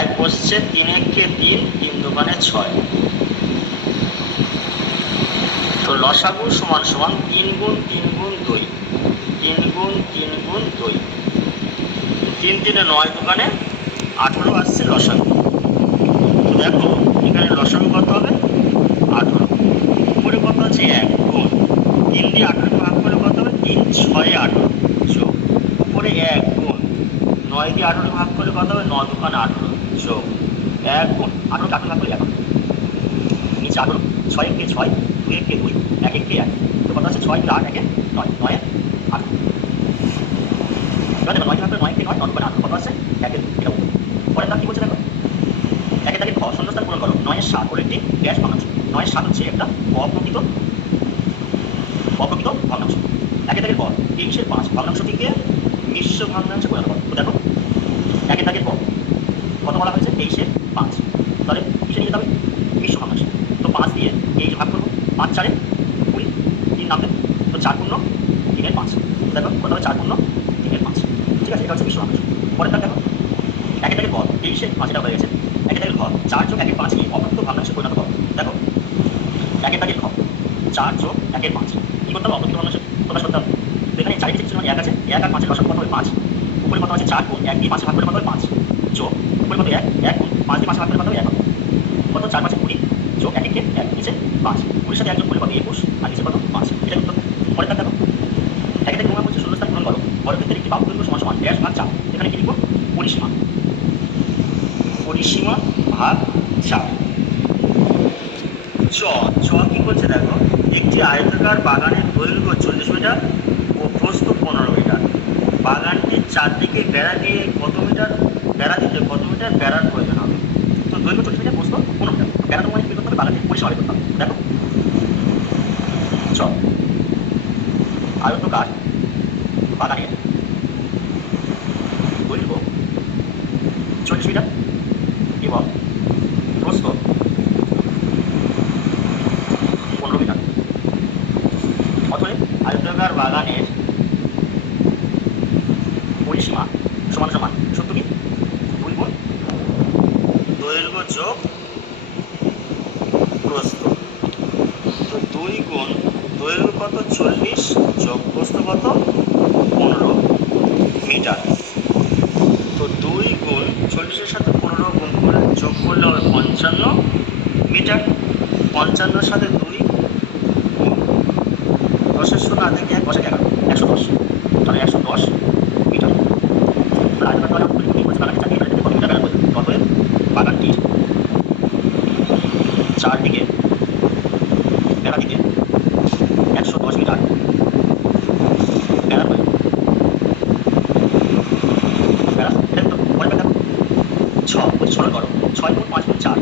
এক বসছে 3 একে 3, 3 দোকানে 6। তো লসাগু সমান সমান 3 গুণ 3 গুণ 2, 3 গুণ 3 গুণ 2, 3 3 9 দোকানে 18 আসছে লসাগু। তো দেখো এখানে লসাগু কত হবে 18, উপরে কত আছে 1 গুণ 3 দিয়ে 18 ভাগ করলে কত হবে 3 6 18, যোগ উপরে 1 গুণ 9 দিয়ে 18 ভাগ করলে কত হবে 9 দোকানে 18, যোগ 1 গুণ 18 কে 18 ভাগ করলে 11, নিচে 18, 6 একে 6, 2 একে 2, 1 একে 1, তো কত আছে 6 8 একে 9, 9 এ 8। এবার দেখো 9 ভাগ করে 9 একে 9, 9 দোকানে 18 কত আছে 1 এ 2, এটা পরের দাগ কি বলছে দেখো, একে দাগে শূন্যস্থান পূরণ করো। 9 এর 7 হলো একটি ড্যাশ ভগ্নাংশ, 9 এর 7 হচ্ছে একটা অপ্রকৃত ভগ্নাংশ। একে দাগের পর 23 এর 5 ভগ্নাংশটিকে মিশ্র ভগ্নাংশে পরিণত করো। তো দেখো একে দাগের পর কত বলা হয়েছে 23 এর 5, তাহলে কিসে নিয়ে যেতে হবে মিশ্র ভগ্নাংশে। তো 5 দিয়ে এই ভাগ করবো, 5 4 20, 3 নামবে, তো 4 গুণ 3 এর 5, দেখো কত হবে 4 গুণ 3 এর 5, ঠিক আছে, এটা হচ্ছে মিশ্র ভগ্নাংশ। পরের দাগ দেখো একে দাগের পর 23 এর 5 এটা হয়ে গেছে, একে দাগের ঘর 4 যোগ 1 এর 5 কে অপ্রকৃত ভগ্নাংশে পরিণত করো। দেখো একে দাগের ঘর 4 যোগ 1 এর 5 কি করতে হবে অপ্রকৃত ভগ্নাংশে প্রকাশ করতে হবে। তো এখানে 4 কিছু 1 আছে, 1 আর 5 এর লসাগু কত হবে 5, উপরে কত আছে 4 গুণ 1 দিয়ে 5 ভাগ করলে কত হবে 5, যোগ উপরে কত 1 1 গুণ 5 দিয়ে 5 ভাগ করলে কত হবে 1, কত 4 5 20, যোগ 1 একে 1, নিচে 5, 20 সাথে 1 যোগ করলে কত 21, আর নিচে কত 5, এটা উত্তর। পরের দাগ দেখো একে দাগে বলছে শূন্যস্থান পূরণ করো। বর্গক্ষেত্রের একটি বাহু দৈর্ঘ্য সমান সমান ড্যাশ ভাগ 4, এখানে কি লিখব পরিসীমা ভাগ 4। চ কি করছে দেখো, একটি আয়তাকার বাগানের দৈর্ঘ্য 40 মিটার ও প্রস্থ 15 মিটার। বাগানটির চারদিকে বেড়া দিয়ে বেড়া দিতে কত মিটার বেড়ার প্রয়োজন হবে। তো দৈর্ঘ্য 40 মিটার, প্রস্থ 15 মিটার, বেড়া তো মানে কি করতে হবে বাগানটির পরিসীমা বের করতে হবে। দেখো চ আয়তকার বাগানের দৈর্ঘ্য 40 মিটার এবং প্রস্থ 15 মিটার। অতএব আয়তাকার বাগানের পরিসীমা সমান সমান সূত্র কি 2 গুণ দৈর্ঘ্য যোগ প্রস্থ। তো 2 গুণ দৈর্ঘ্য কত 40 যোগ প্রস্থ কত 15 মিটার। তো 2 গুণ 40-এর সাথে 15 গুণ করে যোগ করলে হবে 55 মিটার। 55-এর সাথে 2 গুণ 10-এর শূন্য আর দেখি 1 10 11 110, তাহলে 110 মিটার। অতএব বাগানটির চারদিকে বেড়া দিকে 110 মিটার বেড়া প্রয়োজন। বেড়া এটা তো পরে দেখো 6 সরল করো, 6 গুণ 5 গুণ 4,